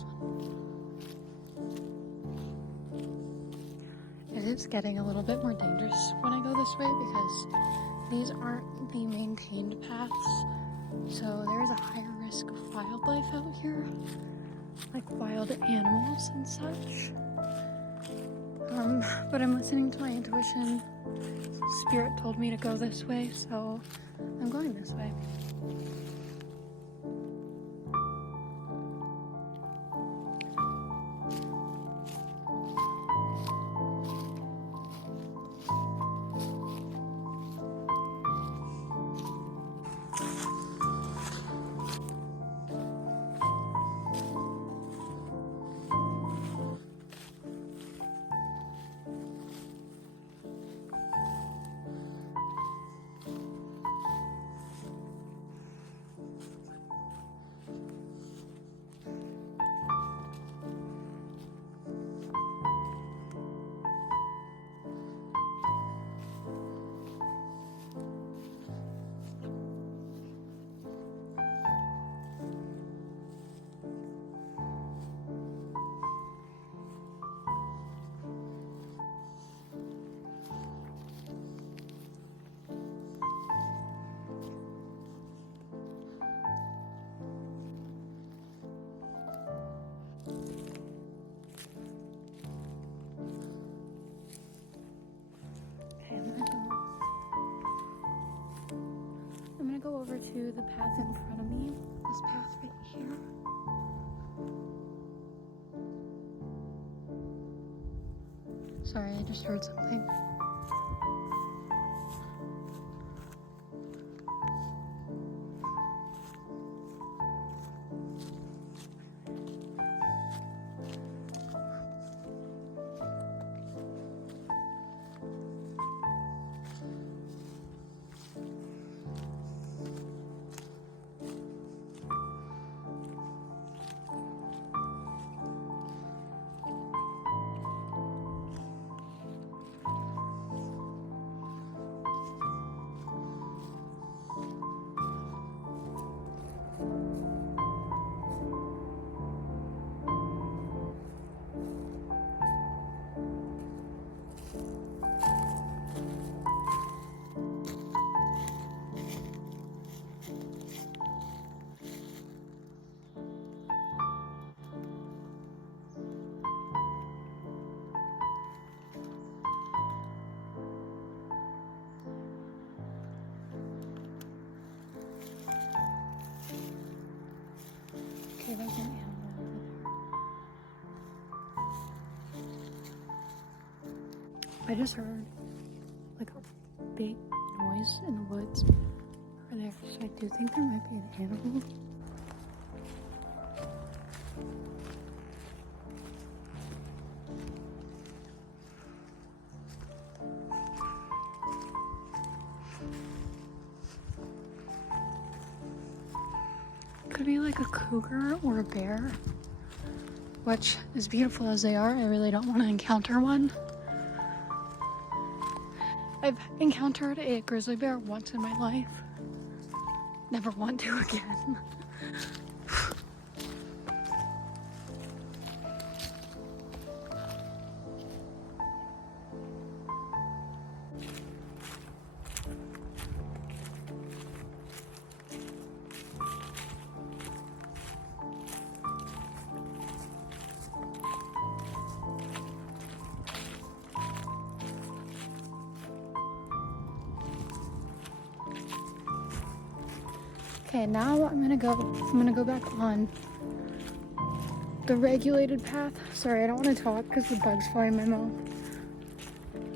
this one. It is getting a little bit more dangerous when I go this way because these aren't the maintained paths. So there's a higher risk of wildlife out here, like wild animals and such. But I'm listening to my intuition. Spirit told me to go this way, so I'm going this way. I'm gonna go over to the path in front of me, this path right here. Sorry, I just heard something. Okay, there's an animal over there. I just heard like a big noise in the woods over there, so I do think there might be an animal. Could be like a cougar or a bear, which, as beautiful as they are, I really don't want to encounter one. I've encountered a grizzly bear once in my life. Never want to again. Okay, now I'm gonna go back on the regulated path. Sorry, I don't want to talk because the bugs fly in my mouth.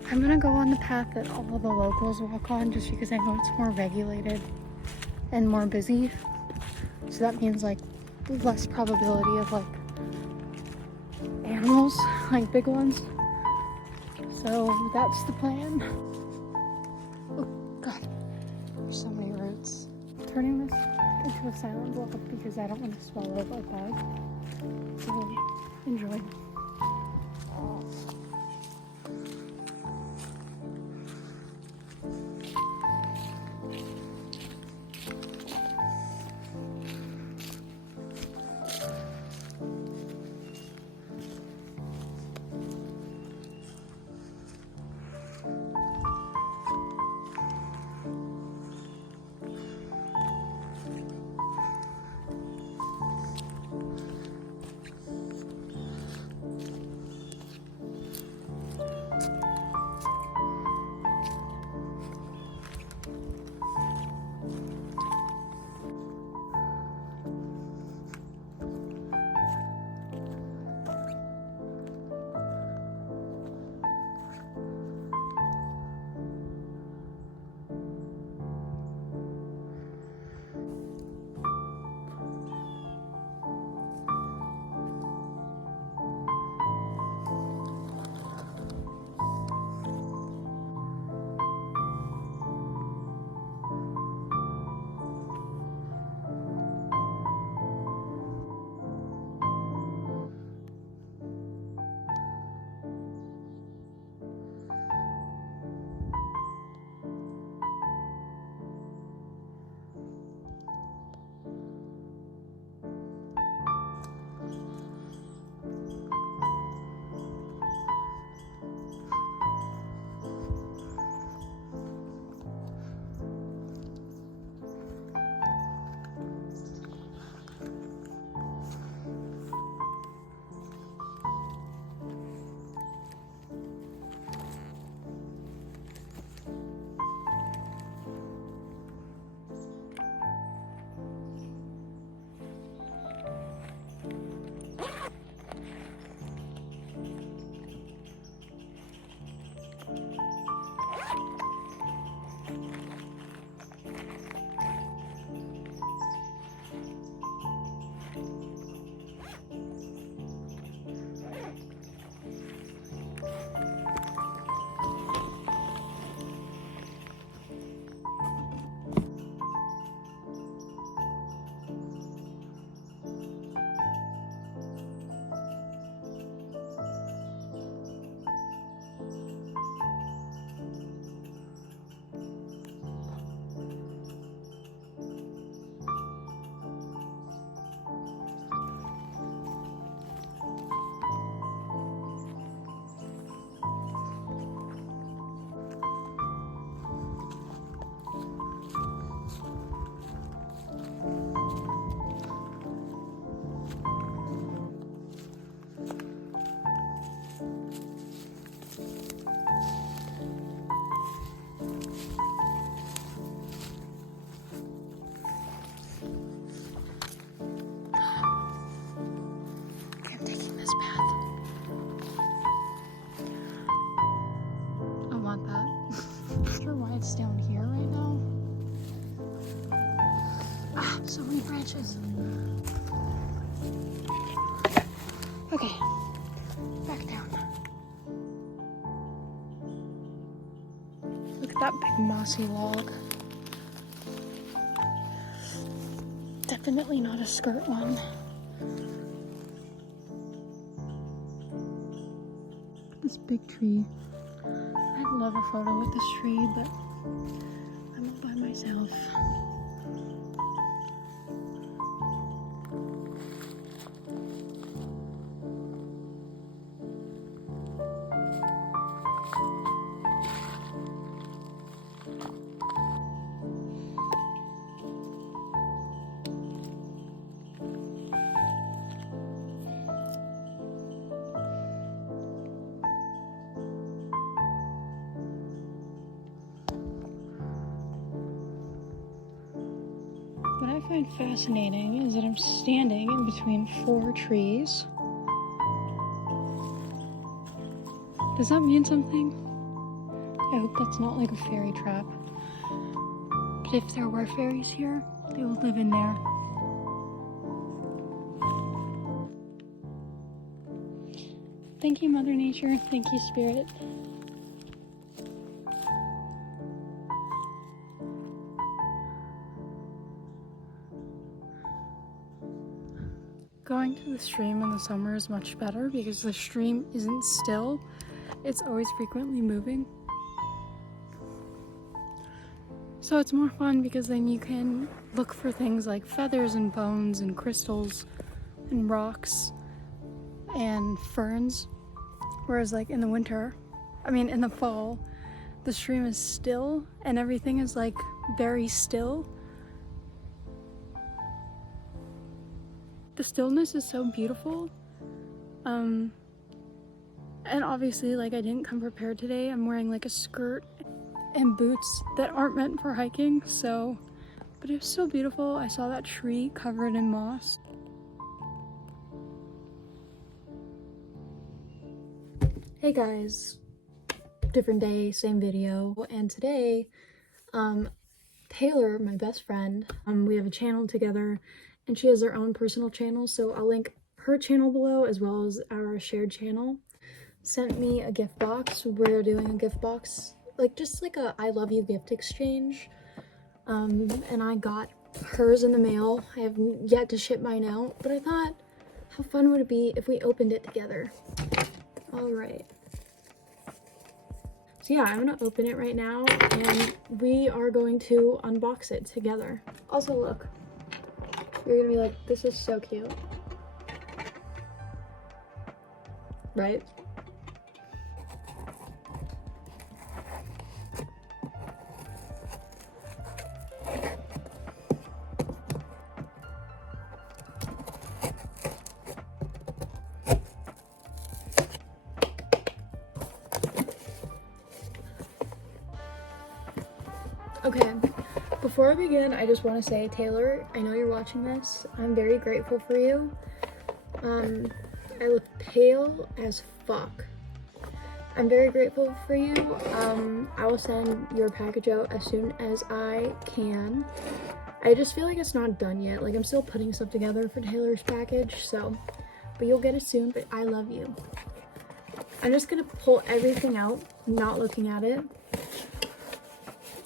I'm gonna go on the path that all the locals walk on just because I know it's more regulated and more busy. So that means like less probability of like animals, like big ones. So that's the plan. Oh God, there's so many roots. Turning this into a silent vlog because I don't want to swallow a bug. So enjoy. so many branches. Okay, back down. Look at that big mossy log. Definitely not a skirt one. This big tree. I'd love a photo with this tree, but I'm all by myself. What I find fascinating is that I'm standing in between 4 trees. Does that mean something? I hope that's not like a fairy trap. But if there were fairies here, they would live in there. Thank you, Mother Nature. Thank you, Spirit. Going to the stream in the summer is much better because the stream isn't still. It's always frequently moving. So it's more fun because then you can look for things like feathers and bones and crystals and rocks and ferns. Whereas like in the fall, the stream is still and everything is like very still. The stillness is so beautiful. And obviously, like, I didn't come prepared today. I'm wearing like a skirt and boots that aren't meant for hiking, so, but it was so beautiful. I saw that tree covered in moss. Hey guys, different day, same video, and today, Taylor, my best friend, we have a channel together, and she has her own personal channel, so I'll link her channel below as well as our shared channel. Sent me a gift box. We're doing a gift box, like just like a I love you gift exchange. And I got hers in the mail. I have yet to ship mine out, but I thought, how fun would it be if we opened it together? All right. So yeah, I'm gonna open it right now, and we are going to unbox it together. Also, look. You're gonna be like, this is so cute. Right? Okay, before I begin, I just want to say, Taylor, I know you're watching this. I'm very grateful for you. I look pale as fuck. I'm very grateful for you. I will send your package out as soon as I can. I just feel like it's not done yet. Like, I'm still putting stuff together for Taylor's package, so, but you'll get it soon. But I love you. I'm just gonna pull everything out, not looking at it,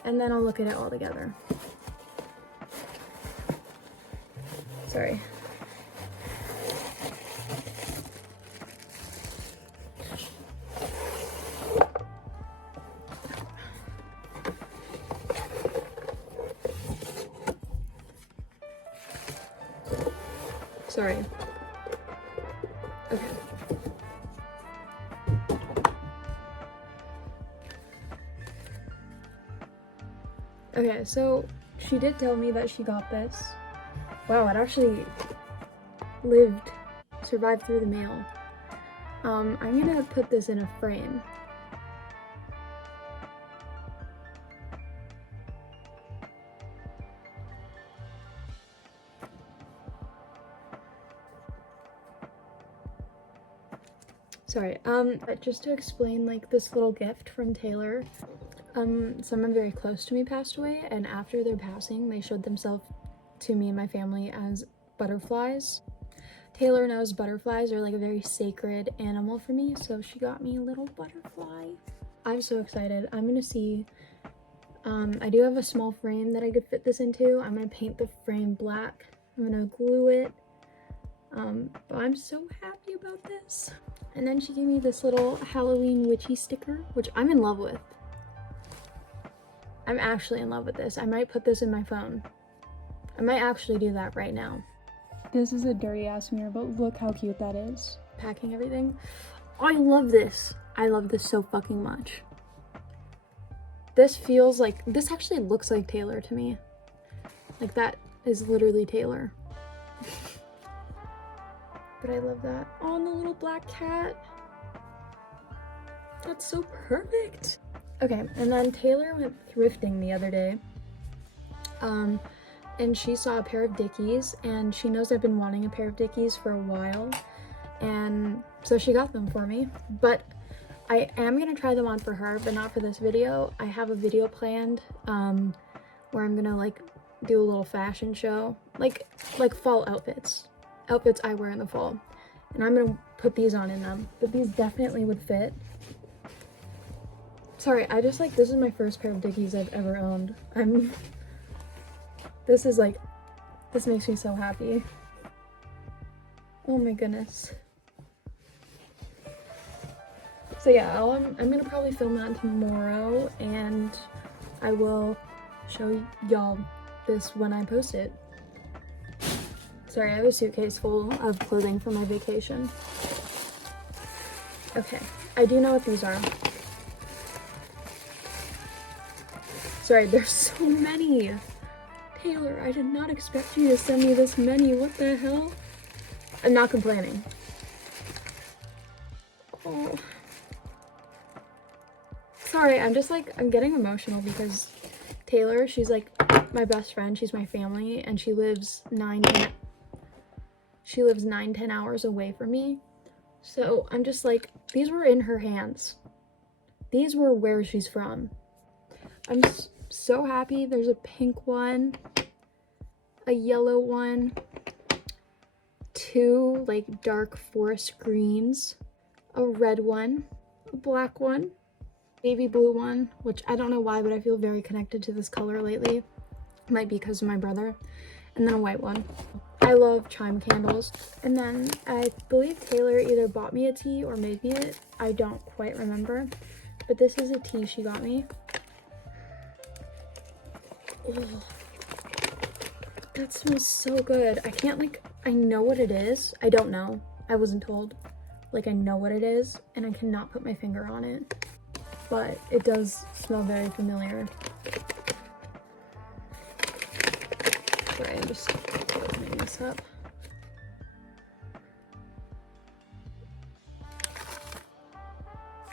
and then I'll look at it all together. Sorry. Sorry. Okay. Okay, so she did tell me that she got this. Wow, it actually survived through the mail. I'm gonna put this in a frame. Sorry, just to explain, like, this little gift from Taylor, someone very close to me passed away, and after their passing, they showed themselves to me and my family as butterflies. Taylor knows butterflies are like a very sacred animal for me, so she got me a little butterfly. I'm so excited. I'm gonna see, I do have a small frame that I could fit this into. I'm gonna paint the frame black. I'm gonna glue it. But I'm so happy about this. And then she gave me this little Halloween witchy sticker, which I'm in love with. I'm actually in love with this. I might put this in my phone. I might actually do that right now. This is a dirty ass mirror, but look how cute that is. Packing everything. Oh, I love this. I love this so fucking much. This feels like, this actually looks like Taylor to me. Like that is literally Taylor. But I love that. Oh, and the little black cat. That's so perfect. Okay, and then Taylor went thrifting the other day. And she saw a pair of Dickies, and she knows I've been wanting a pair of Dickies for a while. And so she got them for me. But I am gonna try them on for her, but not for this video. I have a video planned where I'm gonna like do a little fashion show, like fall outfits I wear in the fall, and I'm gonna put these on in them, but these definitely would fit. Sorry, I just like, this is my first pair of Dickies I've ever owned. This makes me so happy. Oh my goodness. So yeah, I'm gonna probably film that tomorrow, and I will show y'all this when I post it. Sorry, I have a suitcase full of clothing for my vacation. Okay, I do know what these are. Sorry, there's so many. Taylor, I did not expect you to send me this many. What the hell? I'm not complaining. Oh. Sorry, I'm getting emotional because Taylor, she's like my best friend. She's my family, and she lives 9-10 hours away from me. So I'm just like, these were in her hands. These were where she's from. I'm so happy. There's a pink one, a yellow one, 2 like dark forest greens, a red one, a black one, baby blue one, which I don't know why, but I feel very connected to this color lately. Might be because of my brother. And then a white one. I love chime candles. And then I believe Taylor either bought me a tea or made me it. I don't quite remember. But this is a tea she got me. Oh, that smells so good. I know what it is. I don't know. I wasn't told. Like, I know what it is, and I cannot put my finger on it. But it does smell very familiar. Sorry, I'm just opening this up.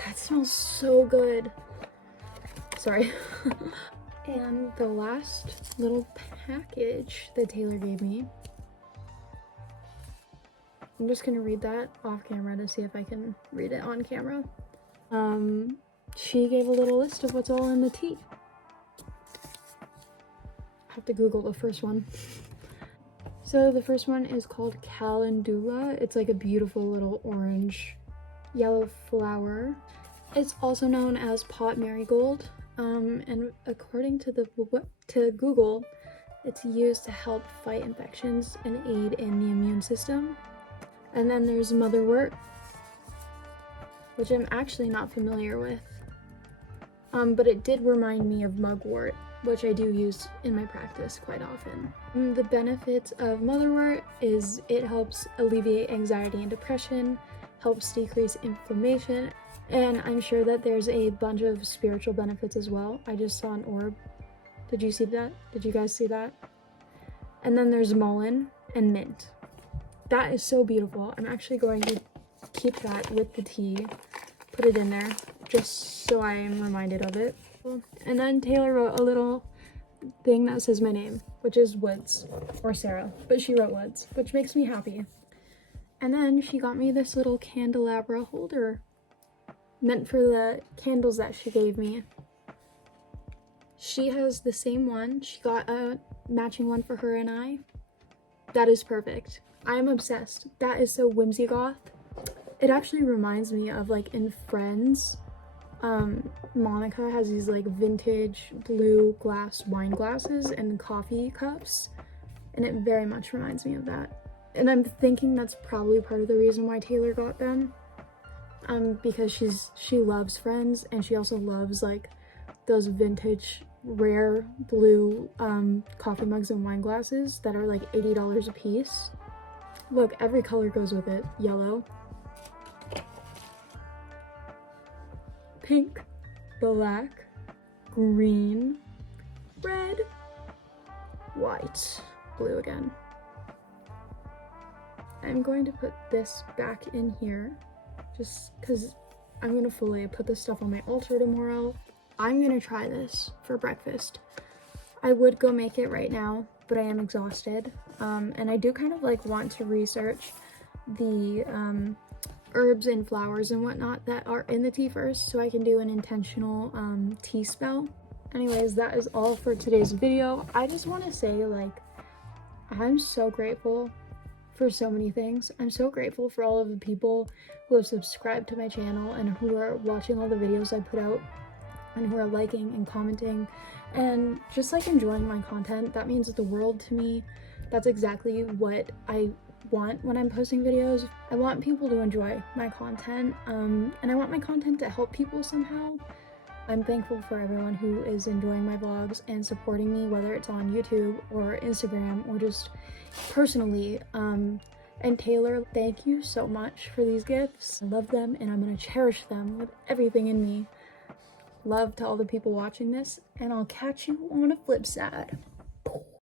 That smells so good. Sorry. And the last little package that Taylor gave me. I'm just gonna read that off camera to see if I can read it on camera. She gave a little list of what's all in the tea. I have to Google the first one. So the first one is called calendula. It's like a beautiful little orange yellow flower. It's also known as pot marigold. And according to Google, it's used to help fight infections and aid in the immune system. And then there's motherwort, which I'm actually not familiar with. But it did remind me of mugwort, which I do use in my practice quite often. The benefits of motherwort is it helps alleviate anxiety and depression, helps decrease inflammation, and I'm sure that there's a bunch of spiritual benefits as well. I just saw an orb. Did you see that? Did you guys see that? And then there's mullein and mint. That is so beautiful. I'm actually going to keep that with the tea, put it in there, just so I am reminded of it. And then Taylor wrote a little thing that says my name, which is Woods, or Sarah, but she wrote Woods, which makes me happy. And then she got me this little candelabra holder, meant for the candles that she gave me. She has the same one. She got matching one for her and I. That is perfect. I am obsessed. That is so whimsy goth. It actually reminds me of like in Friends, Monica has these like vintage blue glass wine glasses and coffee cups, and it very much reminds me of that. And I'm thinking that's probably part of the reason why Taylor got them, because she loves Friends, and she also loves like those vintage rare blue coffee mugs and wine glasses that are like $80 a piece. Look, every color goes with it. Yellow, pink, black, green, red, white, blue again. I'm going to put this back in here just because I'm gonna fully put this stuff on my altar tomorrow. I'm gonna try this for breakfast. I would go make it right now, but I am exhausted. And I do kind of like want to research the herbs and flowers and whatnot that are in the tea first, so I can do an intentional tea spell. Anyways, that is all for today's video. I just want to say, like, I'm so grateful for so many things. I'm so grateful for all of the people who have subscribed to my channel and who are watching all the videos I put out and who are liking and commenting and just like enjoying my content. That means the world to me. That's exactly what I want when I'm posting videos. I want people to enjoy my content, and I want my content to help people somehow. I'm thankful for everyone who is enjoying my vlogs and supporting me, whether it's on YouTube or Instagram or just personally. And Taylor, thank you so much for these gifts. I love them and I'm gonna cherish them with everything in me. Love to all the people watching this, and I'll catch you on a flip side.